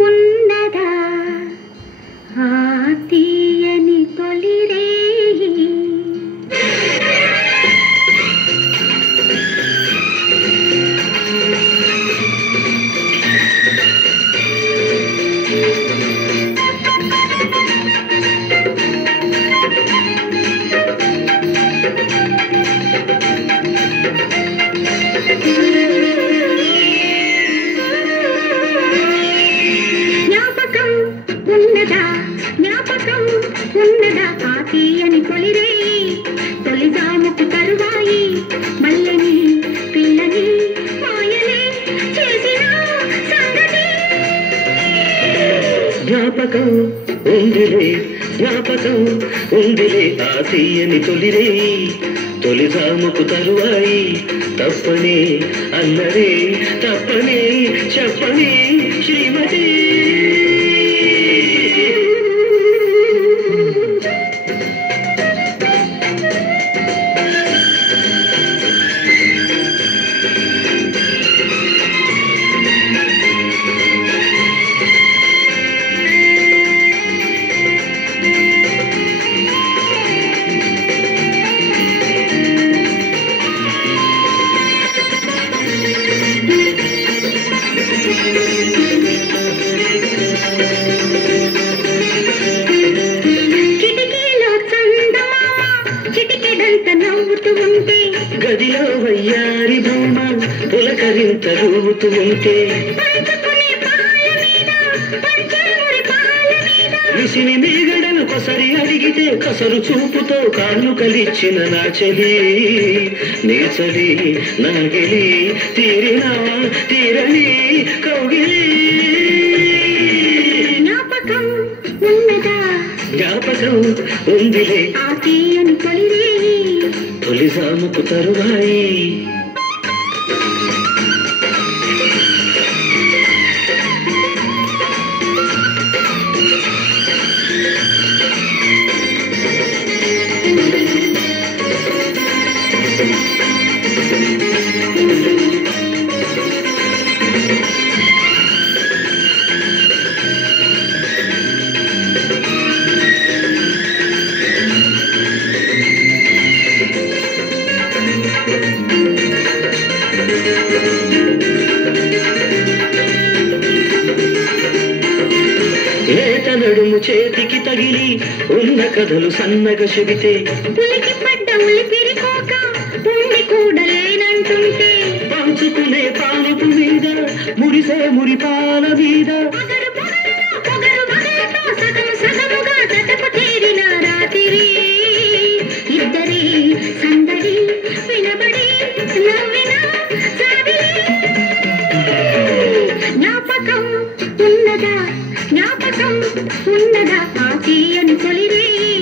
ఉన్నదా ఆ తీయని తొలిరేయి ఉన్నదా ఆ తీయని తొలిరేయి తొలిజాముకు తరువాయి మల్లెని పిల్లని మాయలే చేసిన సంగతి జ్ఞాపకం ఉందిలే ఆ తీయని తొలిరేయి తొలిజాముకు తరువాయి తప్పనే అన్నరే తప్పనే చెప్పని శ్రీమతి గదిలో వయ్యారి బొమ్మ పులకరింత రూపుతూ ఉంటే విసిని మీగడను కొసరి అడిగితే కసరు చూపుతో కాళ్ళు కలిచ్చిన నా చెలి నేచలి నాగిలి తీరినా తీరని కౌగిలి జ్ఞాపకం ఉన్నదా జ్ఞాపకం ఉందిలే ఆ తీయని తొలిరేయి తొలిజాముకు తరువాయి లేత నడుము చేతికి తగిలి ఉన్న కథలు సన్నగ చెబితే పులికి పడ్డ ఉలిపిరికోక పుండి కూడా లేనంటుంటే పంచుకునే పాలపు మీద మురిసే మురిపాల మీద పొగరు వగలతో సగము సగముగా జతకు తీరిన రాత్రి ఇద్దరి సందడి వినబడి నవ్విన జాబిలి జ్ఞాపకం ఉన్నదా ఆ తీయని తొలిరేయి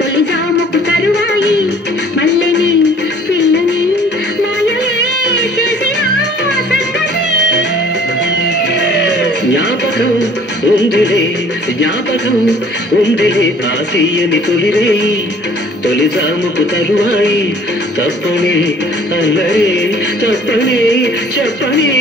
తొలిజాముకు తరువాయి మల్లెని పిల్లని మాయలే చేసిన సంగతి జ్ఞాపకం ఉందిలే ఆ తీయని తొలిరేయి తొలిజాముకు తరువాయి తప్పని అల్లరే తప్పని చెప్పని